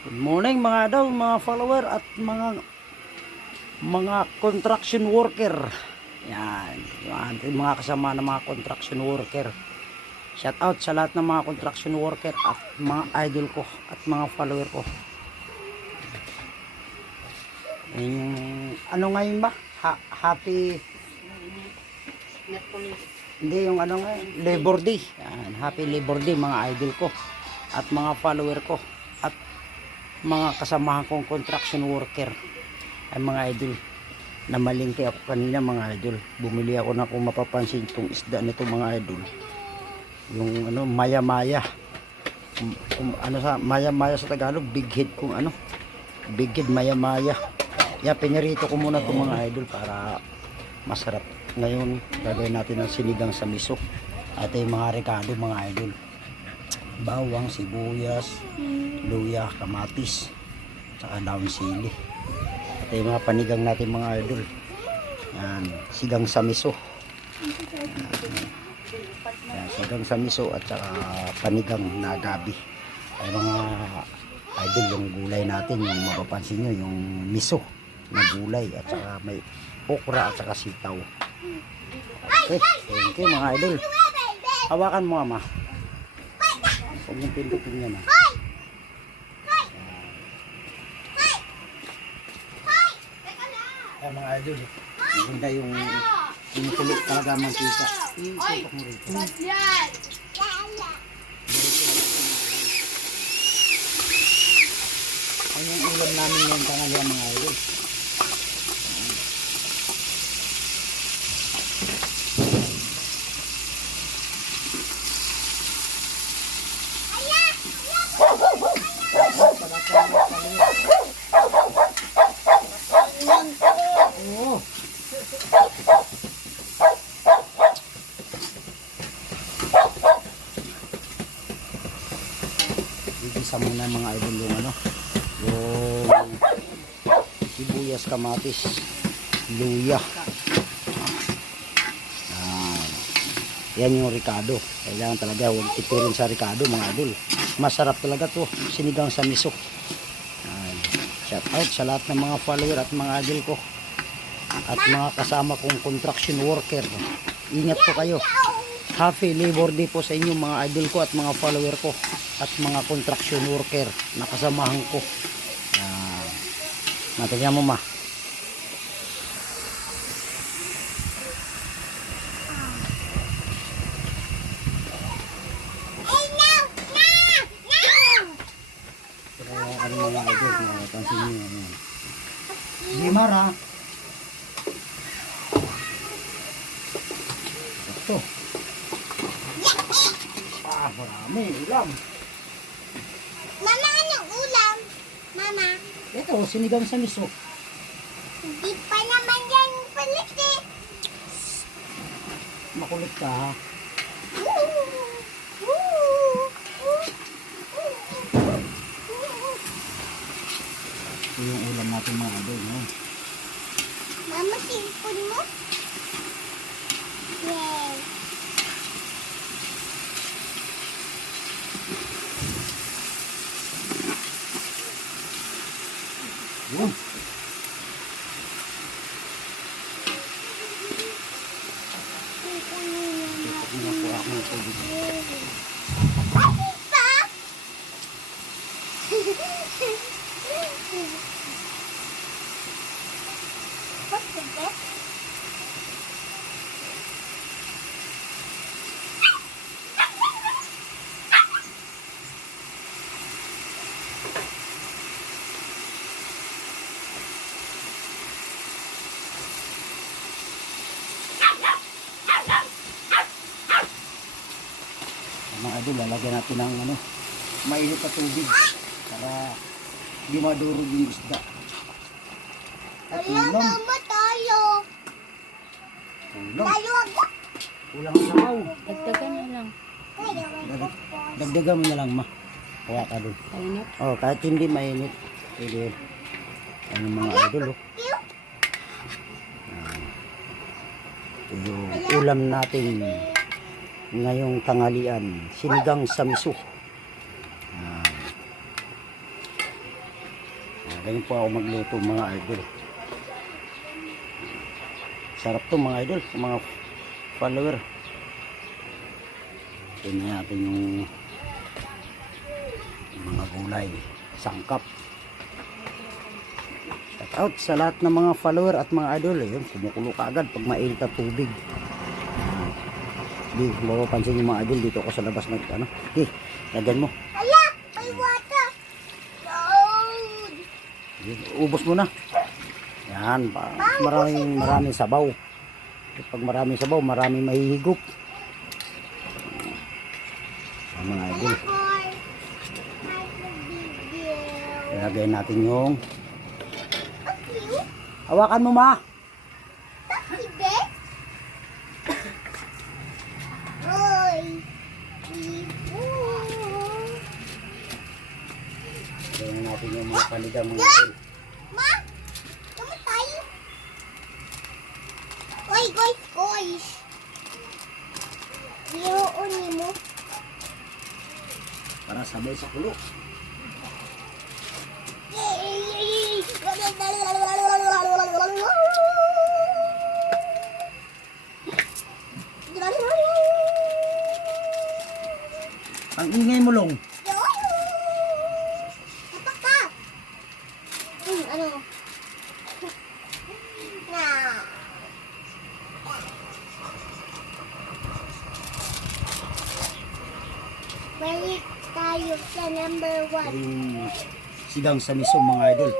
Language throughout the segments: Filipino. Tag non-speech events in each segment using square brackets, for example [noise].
Good morning mga idol, mga follower at mga mga construction worker. Yan, yung mga kasama ng mga construction worker. Shout out sa lahat ng mga construction worker at mga idol ko at mga follower ko. Yung, ano ngayon ba? Ha- happy hindi yung ano nga, Labor Day. Yan, happy Labor Day mga idol ko at mga follower ko mga kasamahan kong construction worker ay mga idol. Na malingki ako kanina mga idol. Bumili ako na kung mapapansin itong isda nito mga idol. Yung ano maya maya kung, kung ano sa maya maya sa Tagalog big head kung ano. Big head maya maya yan pinirito ko muna itong mga idol para masarap. Ngayon gagawin natin ng sinigang sa miso. At yung mga rekado mga idol bawang, sibuyas, luya, kamatis, saka daon sili. Ito yung mga panigang natin mga idol. Yan, sigang sa miso. Yan, sigang sa miso at saka panigang na gabi. Ay mga idol yung gulay natin, yung mapapansin nyo, yung miso na gulay at saka may okra at saka sitaw. Okay, thank you mga idol. Hawakan mo ama. Huwag mong pindutin yan ah. Ayan mga idol. eh. Maganda yung pinutulik talaga ang mantika. Isutok mo rito. Ay yung ulam namin ngayon tanghalian mga idol. Oo. Igisa muna mga idol yung ano, yung sibuyas, kamatis, luya. Ah, yan yung ricado. Kailangan talaga huwag tipirin sa ricado mga idol. Masarap talaga to, sinigang sa miso. Shout out sa lahat ng mga follower at mga idol ko at mga kasama kong construction worker. Ingat po kayo. Happy Labor Day po sa inyo mga idol ko at mga follower ko at mga construction worker na kasamahan ko. Ah, natin mo ma. Kaya ano mga idol, mga pansin nyo. Ano. Limar ha. Ito. Ah, marami. Ulam. Mama, anong ulam? Mama, Ito, sinigang sa miso. hindi pa naman yan palit eh. Makulit ka ha. Ito yung ulam natin mga idol. No? Mama, cellphone mo? Yay. Yun. Ito na po ako ng tubig. Pa? What's the best? Idol, lalagyan natin ng ano, mainit na tubig para hindi madurog yung isda. At ulam. mama, tayo. Ulam. Ulam sabaw. Dagdagan na lang. Dag- Dagdagan mo na lang ma. Kaya ka doon. Oh, kahit hindi mainit. Pwede. Ano mga idol oh. Ito yung ulam natin ngayong tanghalian. Sinigang sa miso. Ah. Ganyan po ako magluto mga idol. Sarap to mga idol, mga follower. Tingnan natin yung mga gulay, sangkap. Shout out sa lahat ng mga follower at mga idol. Ayun, kumukulo ka agad pag mainit tubig. Di, mapapansin yung mga idol dito ako sa labas nag ano. Di, lagyan mo. Ala! May water! Load! Di, ubos mo na. Yan, pa, maraming maraming sabaw. Pag maraming sabaw, maraming mahihigop. Ang mga idol. Ilagay natin yung hawakan mo ma. Ibe? Oy! Ibo! Ilagay natin yung mga paligang mga idol. Ma! Kamatay! Oy, guys, guys! Iroon mo. Para sabay sa kulo. [laughs] Ang ingay mo long. Tapak ka! Hmm, ano? Na. Balik tayo sa number one. Yung sigang sa miso mga idol.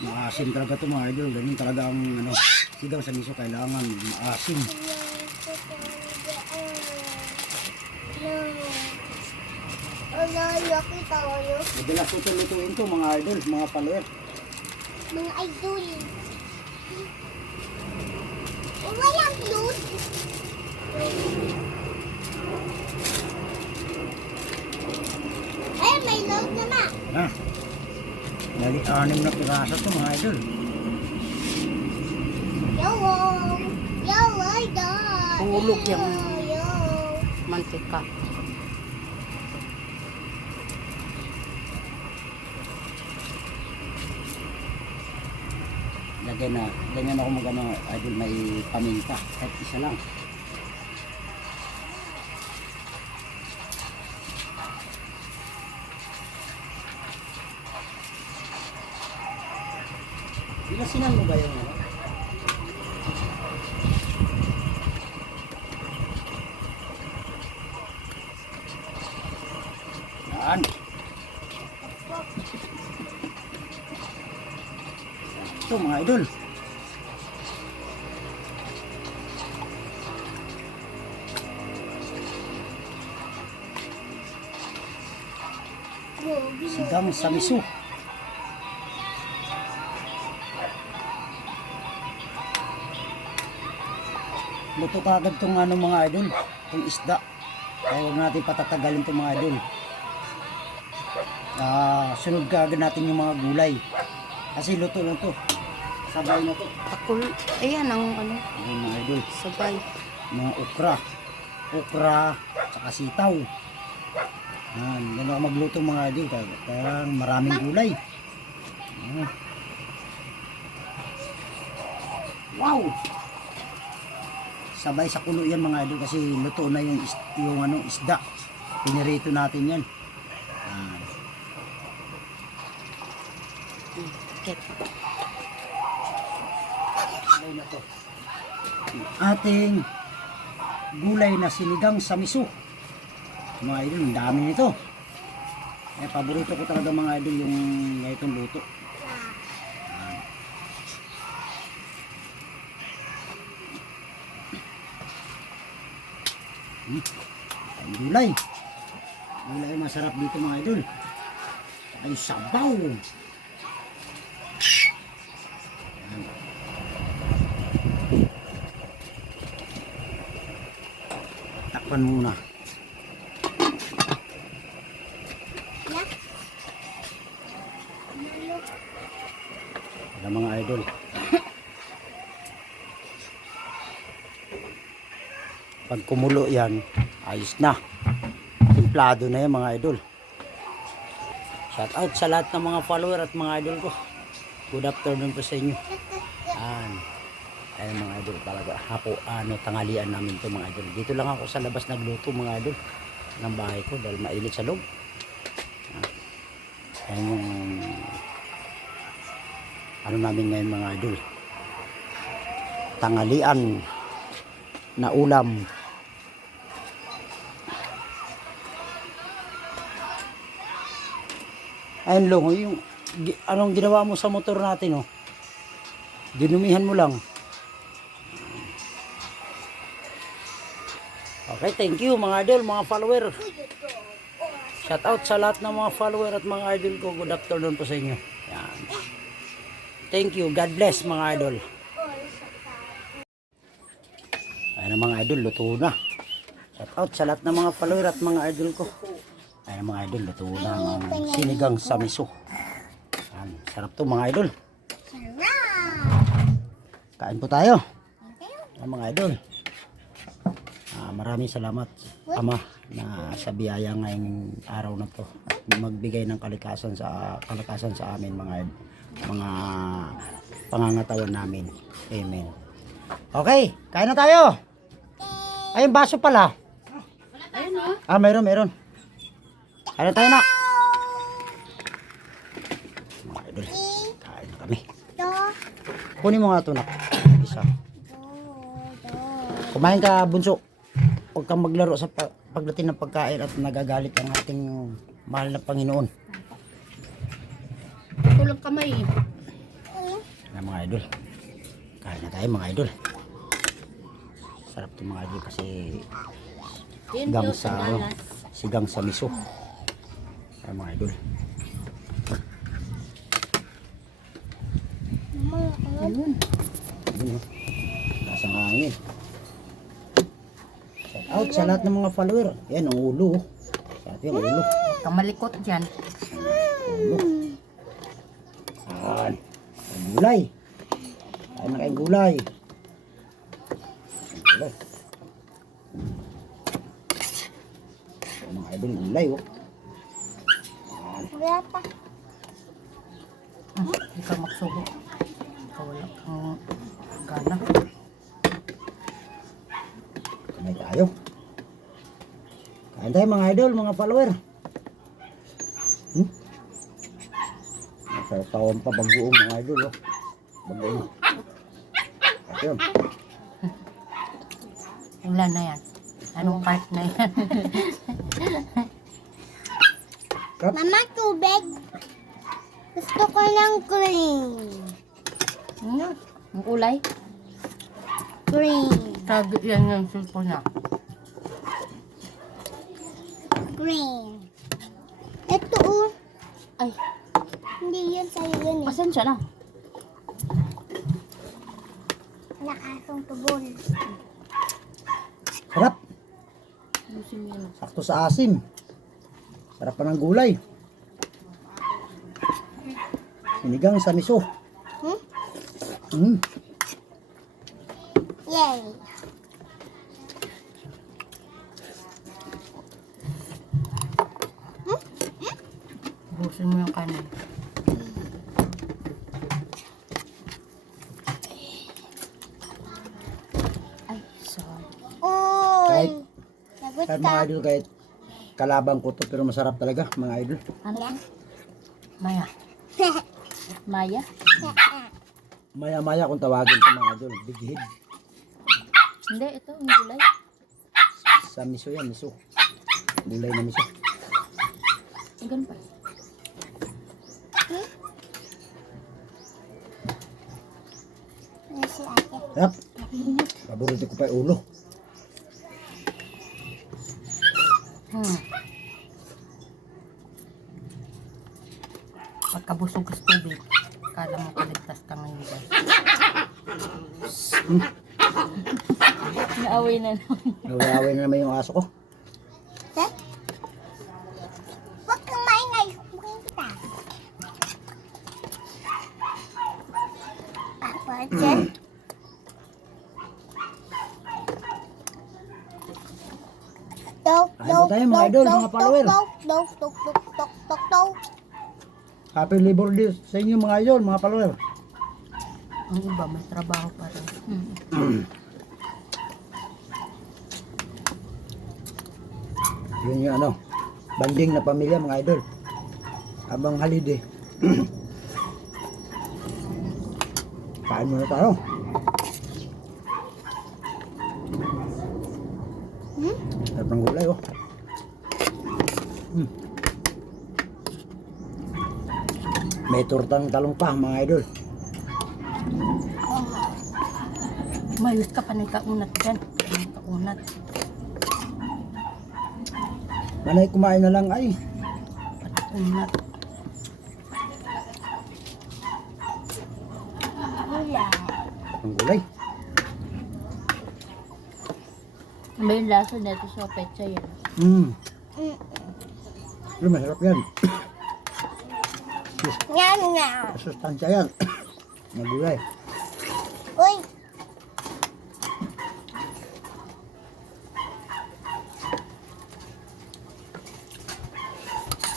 Maasim talaga to mga idol. Ganun talaga ang ano, sigang sa miso kailangan maasim. Madalas ito lutuin to mga idol, mga follower. Mga idol. Walang loot. Ay, may load naman. Ha? Lagi anim na piraso to mga idol. Yo, yo, idol. Hulog yan. Yo, mantika. Lagyan na, ganyan ako mag ano, idol may paminta. Kahit isa lang. Pinasinan mo ba yung ano? Yan. Ito mga idol. Sigang sa miso. Luto ka agad itong ano mga idol, itong isda. Kaya huwag natin patatagalin itong mga idol. Ah, sunod ka agad natin yung mga gulay. Kasi luto lang to. Sabay na to. Akul, ayan ang ano, Ayun mga idol, sabay. mga okra. Okra, tsaka sitaw. Yan, yan ako magluto mga idol. Kaya, kaya maraming gulay. Yan. Wow! Sabay sa kulo yan mga idol kasi luto na yung, is, yung ano, isda. Pinirito natin yan. Yung ating gulay na sinigang sa miso. Mga idol, ang dami nito. Eh, paborito ko talaga mga idol yung ganitong luto. Hmm. Ang gulay. Gulay masarap dito mga idol. Ay sabaw. Yan. Takpan muna. Yak. Ayan mga idol. Pag kumulo yan, ayos na. templado na yan mga idol. Shout out sa lahat ng mga follower at mga idol ko. Good afternoon po sa inyo. Yan. Ayun mga idol talaga. Hapo, ano, tangalian namin to mga idol. Dito lang ako sa labas nagluto mga idol ng bahay ko dahil mainit sa loob. Yan. Yan yung ano namin ngayon mga idol. Tangalian na ulam. Ayun long, yung gi- anong ginawa mo sa motor natin oh. Dinumihan mo lang. Okay, thank you mga idol, mga follower. Shout out sa lahat ng mga follower at mga idol ko. Good afternoon po sa inyo. Yan. Thank you. God bless mga idol. Ayan mga idol, luto na. Shout out sa lahat ng mga follower at mga idol ko. Ayan mga idol, luto na ang sinigang sa miso. Ayan, sarap to mga idol. Kain po tayo. Ayan mga idol. Ah, maraming salamat Ama na sa biyaya ngayong araw na to. At magbigay ng kalikasan sa kalikasan sa amin mga mga pangangatawan namin. Amen. Okay, kain na tayo. Ay, yung baso pala. Ah, meron, meron. Kain na tayo na. Mga idol, kain na kami. Kunin mo nga ito na. Isa. Kumain ka, bunso. Huwag kang maglaro sa pa- pagdating ng pagkain at nagagalit ang ating mahal na Panginoon. Tulog kamay. Na mga idol. Kain na tayo mga idol. Sarap itong mga idol kasi sigang sa sigang sa miso. Ay mga idol. Ayun. Ayun oh. Lasang hangin. Shout out sa lahat ng mga follower. Yan ang ulo. oh. Sarap yung ulo. Kamalikot dyan. Ulo. Yan. Ang gulay. Kain na kayong gulay. Ang gulay. Ang mga idol, gulay oh. Pa. Hmm, Hindi ka magsubo. Ikaw wala kang gana. Kamay tayo. Kain tayo mga idol, mga follower. Hmm? Nasa tawang pa bagoong mga idol oh. Bagoong. At yun. Ilan na yan? Anong part na yan? [laughs] Mama, tubig. Gusto ko ng green. Ano? Ang kulay? Green. Tag yan yung sulpo na. Green. Ito oh. Ay, Hindi yan sa'yo yan eh. pasensya na. Nakasong tubol. Sarap. Mo yun. Sakto sa asim. Sarap pa ng gulay. Sinigang sa miso. Hmm? Mm. Yay. Busin mo yung kanin. Ay, sorry. Uy. Kahit, kahit ka. mga idol, kahit kalabang ko to, pero masarap talaga mga idol. Ano? Maya. [laughs] Maya? Maya-maya kung tawagin ko mga idol, big head. Hindi, ito, yung gulay. Sa miso yan, miso. Gulay na miso. Ay, ganun pa. Sarap. Paborito ko pa yung ulo. Hmm. Pagkabusog ka sa tubig, kala mo kaligtas ka ngayon guys. Naaway na naman. Nawaway na naman yung aso ko. Ha? Huwag kang maingay. Kumita. Papa, [clears throat] dyan. Kain po tayo, mga idol, mga follower. Tok, tok, tok, tok, tok, tok, tok. Happy Labor Day sa inyo mga idol, mga follower. Ang iba, may trabaho pa rin. [clears throat] Yun yung ano, banding na pamilya mga idol. Habang holiday. [clears throat] Kain muna tayo. Hmm? Sarap ng gulay oh. Hmm. May tortang talong pa mga idol. Mayos ka pa ng kaunat dyan. Ang Manay kumain na lang ay. Kaunat. Wala. Ang gulay. May lasa dito sa pecha yan. Hmm. Mm. Pero masarap yan. Nyam, nyam. Masustansya yan. Mga gulay. Uy,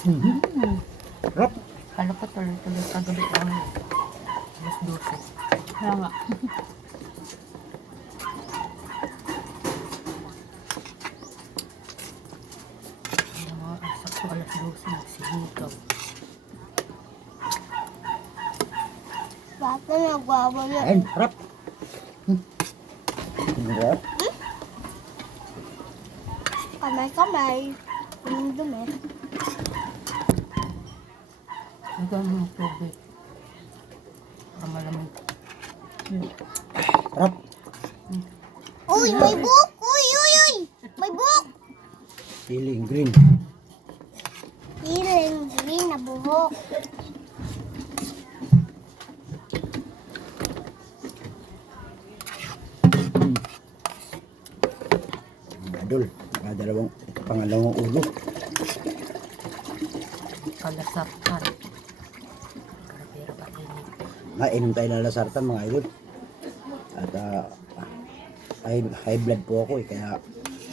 Mhm. Mm. Sarap. Kala ko tuloy-tuloy kagabi ang alas 12. Kaya nga. Sakto alas 12 nagsigaw. bakit nagwawala? Kain, sarap. Hmm. Ang sarap. Kamay-kamay. Dumi-dumi. Hanggang ng tubig. Para malamig. Hmm. Sarap. Uy, may book! Uy, uy, uy! May book! Feeling green. Healing green na buhok. Mga idol. Nakadalawang, pangalawang ulo. Kalasapan. Pero ba init? Nainom tayo ng lasartan mga idol. At ah, high, high blood po ako eh. Kaya,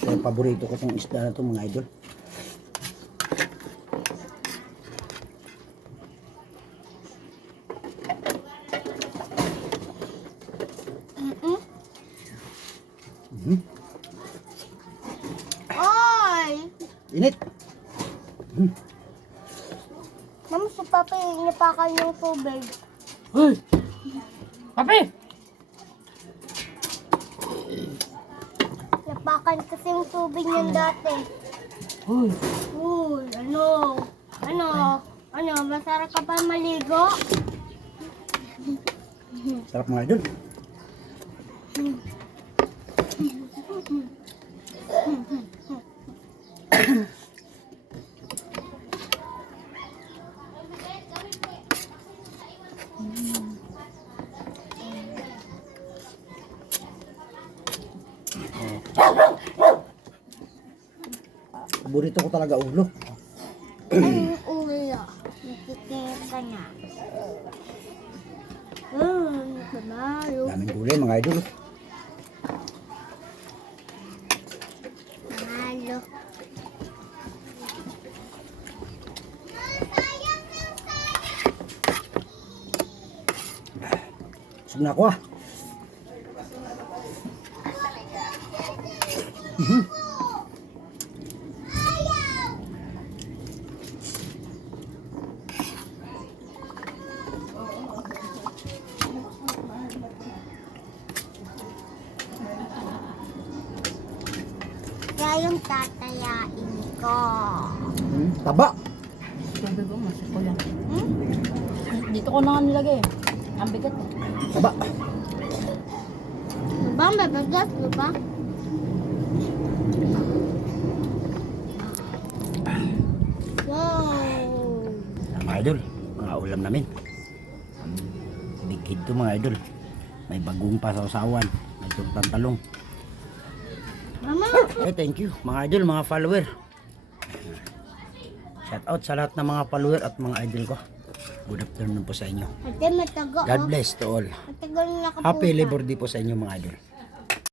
kaya paborito ko itong isda na to mga idol. Masarap ka pa maligo? Sarap mga idol. Paborito ko talaga ulo. Mga idol. Kamalo. Busog na ako ah. Kaya yung tatayain ko. Hmm, taba. Sabi yan. Hmm? Dito ko na nga nilagay. Ang bigat eh. Taba. Diba? Mabagas, diba? Wow! Mga idol, mga ulam namin. Big hit to mga idol. May bagong pasaw-sawan. May turtang talong. Mama! Eh, thank you mga idol, mga follower. Shout out sa lahat ng mga follower at mga idol ko. Good afternoon po sa inyo. God oh. bless to all. Happy Labor Day po sa inyo mga idol.